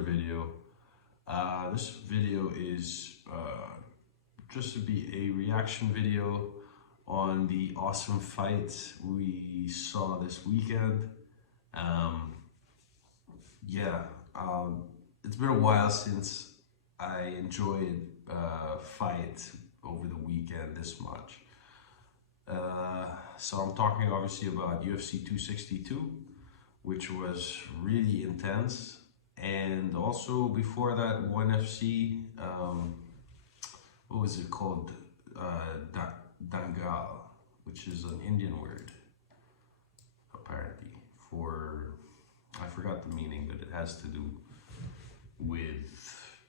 video. This video is just to be a reaction video on the awesome fight we saw this weekend. It's been a while since I enjoyed a fight over the weekend this much. So I'm talking obviously about UFC 262, which was really intense. And also before that, ONE FC, what was it called? Dangal, which is an Indian word, apparently, for, I forgot the meaning, but it has to do with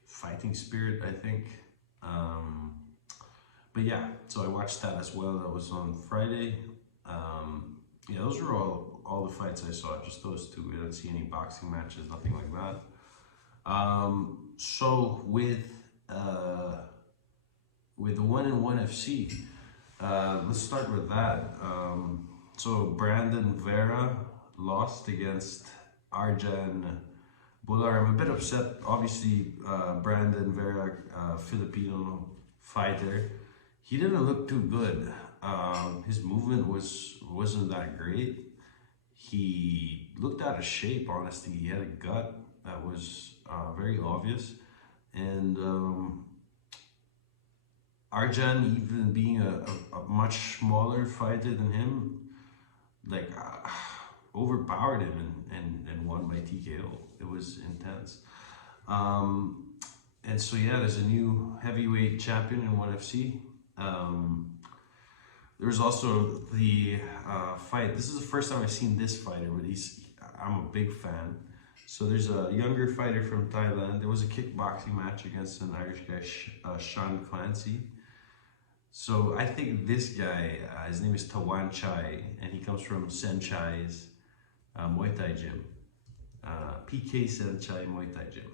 fighting spirit, I think. But yeah, so I watched that as well. That was on Friday. Yeah, those were all the fights I saw, just those two. We didn't see any boxing matches, nothing like that. So with the ONE FC, let's start with that. So Brandon Vera lost against Arjan Bular. I'm a bit upset. Obviously, Brandon Vera, Filipino fighter, he didn't look too good. His movement wasn't that great. He looked out of shape, honestly. He had a gut that was very obvious. And Arjan, even being a much smaller fighter than him, like overpowered him and won by TKO. It was intense. And so yeah, there's a new heavyweight champion in ONE FC. There's also the fight. This is the first time I've seen this fighter, but I'm a big fan. So there's a younger fighter from Thailand. There was a kickboxing match against an Irish guy, Sean Clancy. So I think this guy, his name is Tawan Chai, and he comes from Senchai's Muay Thai gym. PK Senchai Muay Thai gym.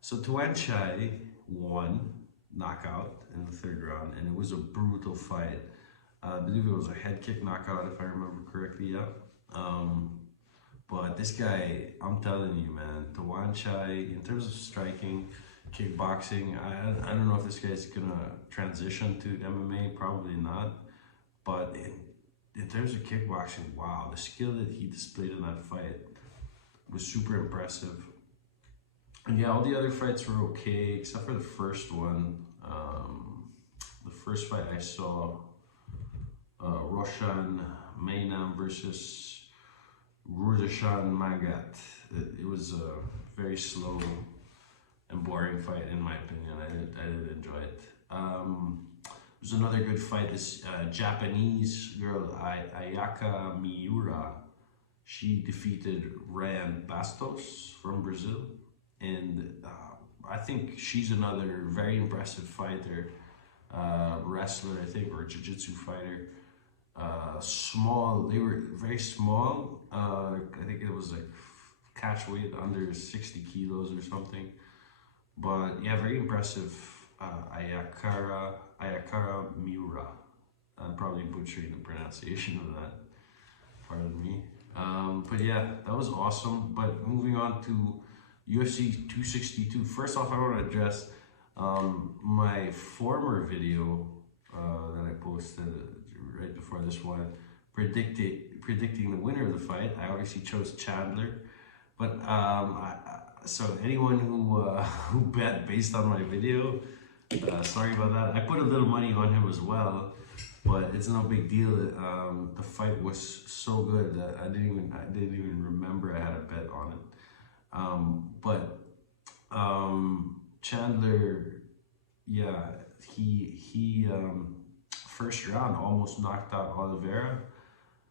So Tawan Chai won knockout in the third round, and it was a brutal fight. I believe it was a head kick knockout, if I remember correctly, yeah. But this guy, I'm telling you, man, Tawan Chai, in terms of striking, kickboxing, I don't know if this guy's gonna transition to MMA, probably not. But in terms of kickboxing, wow, the skill that he displayed in that fight was super impressive. And yeah, all the other fights were okay, except for the first one. The first fight I saw, Roshan Mainam versus Rudashan Magat. It was a very slow and boring fight, in my opinion. I didn't enjoy it. There's another good fight. This Japanese girl, Ayaka Miura. She defeated Ryan Bastos from Brazil. And I think she's another very impressive fighter, wrestler, I think, or jiu-jitsu fighter. Small, they were very small. I think it was like catch weight under 60 kilos or something. But yeah, very impressive. Ayakara Miura. I'm probably butchering the pronunciation of that. Pardon me. But yeah, that was awesome. But moving on to UFC 262. First off, I want to address my former video that I posted right before this one, predicting the winner of the fight. I obviously chose Chandler, but so anyone who bet based on my video, sorry about that. I put a little money on him as well, but it's no big deal. The fight was so good that I didn't even remember I had a bet on it. Chandler, yeah, he first round almost knocked out Oliveira,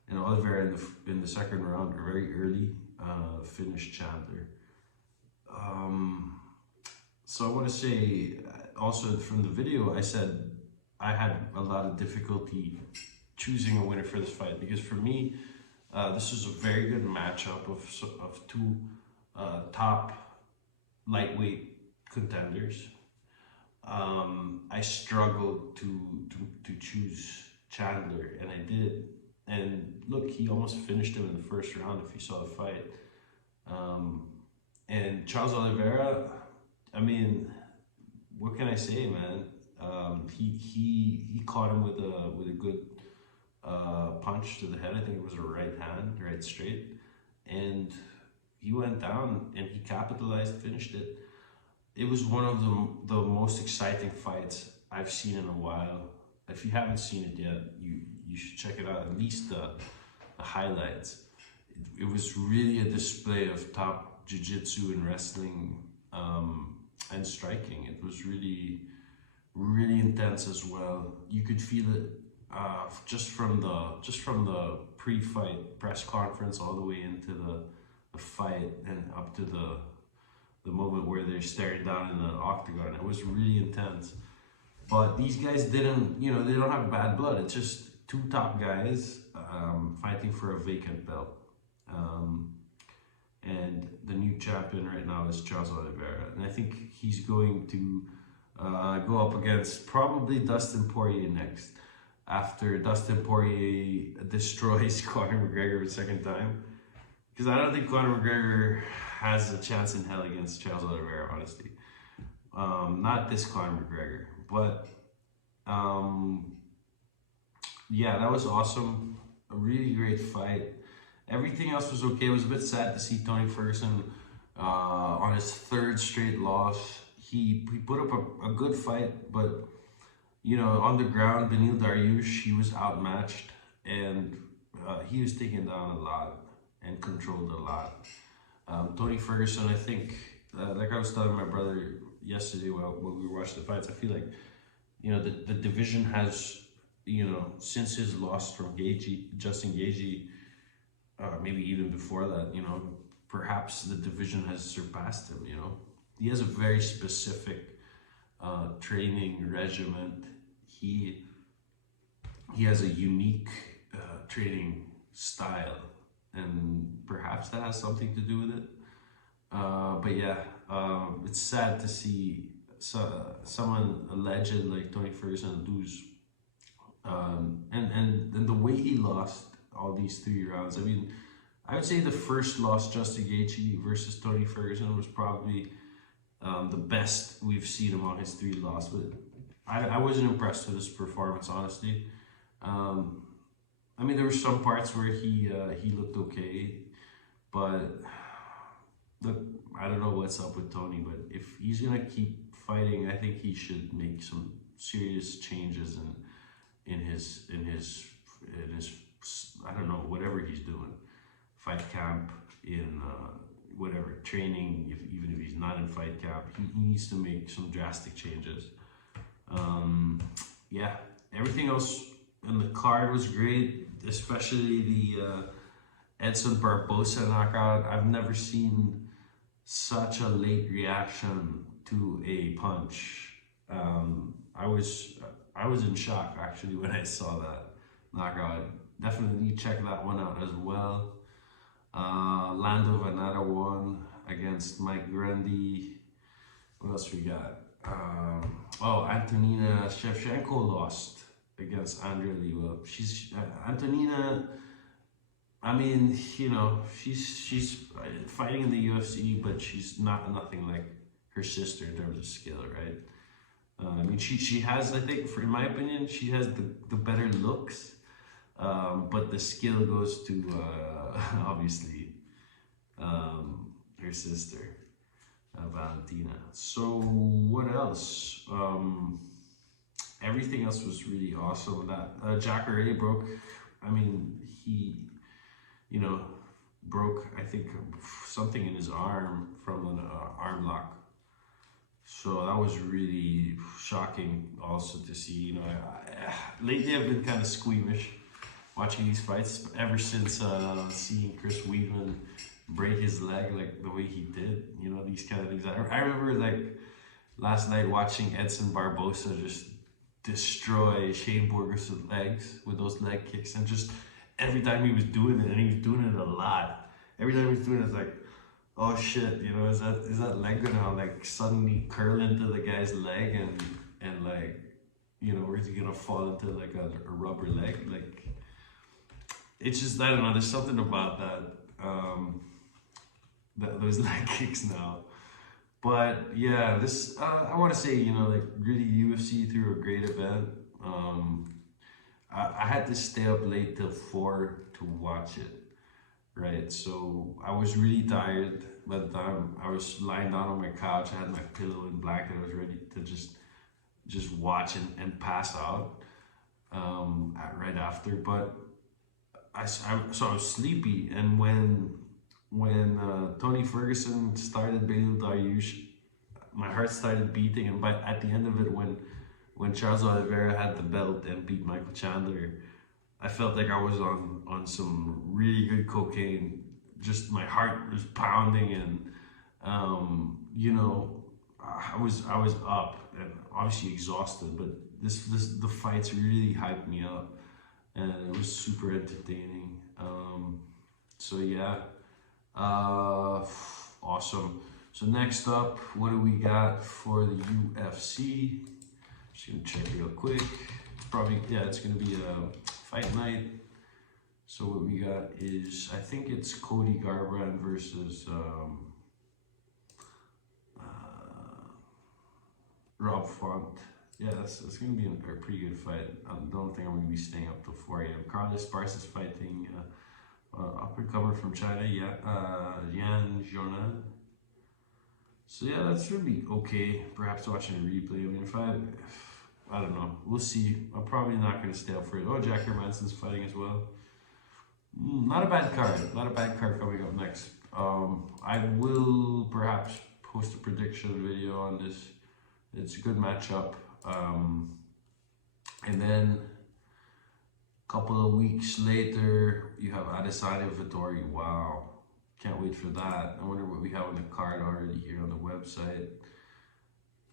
and Oliveira in the second round, very early, finished Chandler. So I want to say also from the video, I said I had a lot of difficulty choosing a winner for this fight, because for me, this is a very good matchup of two top lightweight contenders. I struggled to choose Chandler, and I did. And look, he almost finished him in the first round if you saw the fight. And Charles Oliveira, I mean, what can I say, man? He caught him with a good punch to the head. I think it was a right hand, right straight, and he went down and he capitalized, finished it. It was one of the most exciting fights I've seen in a while. If you haven't seen it yet, you should check it out. At least the highlights. It was really a display of top jiu-jitsu and wrestling and striking. It was really intense as well. You could feel it just from the pre-fight press conference all the way into the fight and up to the moment where they're staring down in the octagon. It was really intense. But these guys didn't, they don't have bad blood. It's just two top guys fighting for a vacant belt. And the new champion right now is Charles Oliveira. And I think he's going to go up against probably Dustin Poirier next. After Dustin Poirier destroys Conor McGregor a second time. Because I don't think Conor McGregor has a chance in hell against Charles Oliveira, honestly. Not this Conor McGregor. But, yeah, that was awesome. A really great fight. Everything else was okay. It was a bit sad to see Tony Ferguson on his third straight loss. He put up a good fight, but, on the ground, Beneil Dariush, he was outmatched. And he was taken down a lot and controlled a lot. Tony Ferguson, I think, like I was telling my brother yesterday when we were watching the fights, I feel like, the division has, since his loss from Justin Gaethje, maybe even before that, perhaps the division has surpassed him, He has a very specific training regimen. He has a unique training style, and perhaps that has something to do with it. But yeah, it's sad to see someone, a legend like Tony Ferguson, lose. And the way he lost all these 3 rounds. I mean, I would say the first loss, Justin Gaethje versus Tony Ferguson, was probably the best we've seen among his 3 losses. But I wasn't impressed with his performance, honestly. I mean, there were some parts where he looked okay, but look, I don't know what's up with Tony. But if he's gonna keep fighting, I think he should make some serious changes in his I don't know, whatever he's doing, fight camp, in whatever training. Even if he's not in fight camp, he needs to make some drastic changes. Yeah, everything else in the card was great, especially the Edson Barbosa knockout. I've never seen such a late reaction to a punch. I was in shock actually when I saw that knockout. Definitely check that one out as well. Lando Venata won against Mike Grundy. What else we got? Antonina Shevchenko lost against Andrea Leva. She's Antonina. I mean, she's fighting in the UFC, but she's nothing like her sister in terms of skill, right? I mean, she has, I think, in my opinion, she has the better looks, but the skill goes to obviously her sister, Valentina. So what else? Everything else was really awesome. That Jacare broke. I mean, he, broke, I think, something in his arm from an arm lock. So that was really shocking also to see. Lately I've been kind of squeamish watching these fights ever since seeing Chris Weidman break his leg like the way he did. These kind of things. I remember like last night watching Edson Barbosa just destroy Shane Burgos' legs with those leg kicks, and just every time he was doing it, and he was doing it a lot. Every time he was doing it, it's like, oh shit, is that leg gonna like suddenly curl into the guy's leg and like, or is he gonna fall into like a rubber leg? Like, it's just, I don't know, there's something about that. those leg kicks now. But yeah, this I want to say, you know, like really UFC threw a great event. I had to stay up late till 4 to watch it, right? So I was really tired by the time I was lying down on my couch. I had my pillow and blanket. I was ready to just watch and pass out right after. But so I was sleepy, and when Tony Ferguson started Beneil Dariush, my heart started beating, and at the end of it, when Charles Oliveira had the belt and beat Michael Chandler, I felt like I was on some really good cocaine. Just my heart was pounding, and you know, I was up and obviously exhausted, but the fights really hyped me up, and it was super entertaining. So yeah, awesome. So next up, what do we got for the UFC? Just gonna check real quick. It's probably, yeah, it's gonna be a fight night. So what we got is, I think it's Cody Garbrandt versus Rob Font. Yeah, that's gonna be a pretty good fight. I don't think I'm gonna be staying up till 4 a.m. Carlos Esparza is fighting up and comer from China, Yan Jonan. So yeah, that should be okay. Perhaps watching a replay. I mean, if I don't know, we'll see. I'm probably not gonna stay up for it. Oh, Jack Hermansson's fighting as well. Not a bad card. Not a bad card coming up next. I will perhaps post a prediction video on this. It's a good matchup. And then a couple of weeks later, you have Adesanya Vettori. Wow. Can't wait for that. I wonder what we have on the card already here on the website.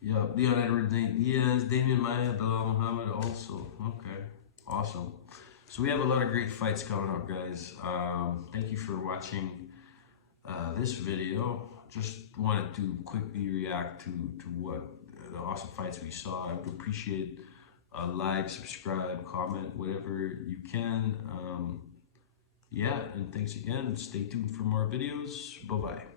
Yeah, Leon Edwards, Nate Diaz, Damian Maia, Bilal Muhammad also. Okay, awesome. So we have a lot of great fights coming up, guys. Thank you for watching this video. Just wanted to quickly react to what the awesome fights we saw. I would appreciate a like, subscribe, comment, whatever you can. Yeah, and thanks again. Stay tuned for more videos. Bye-bye.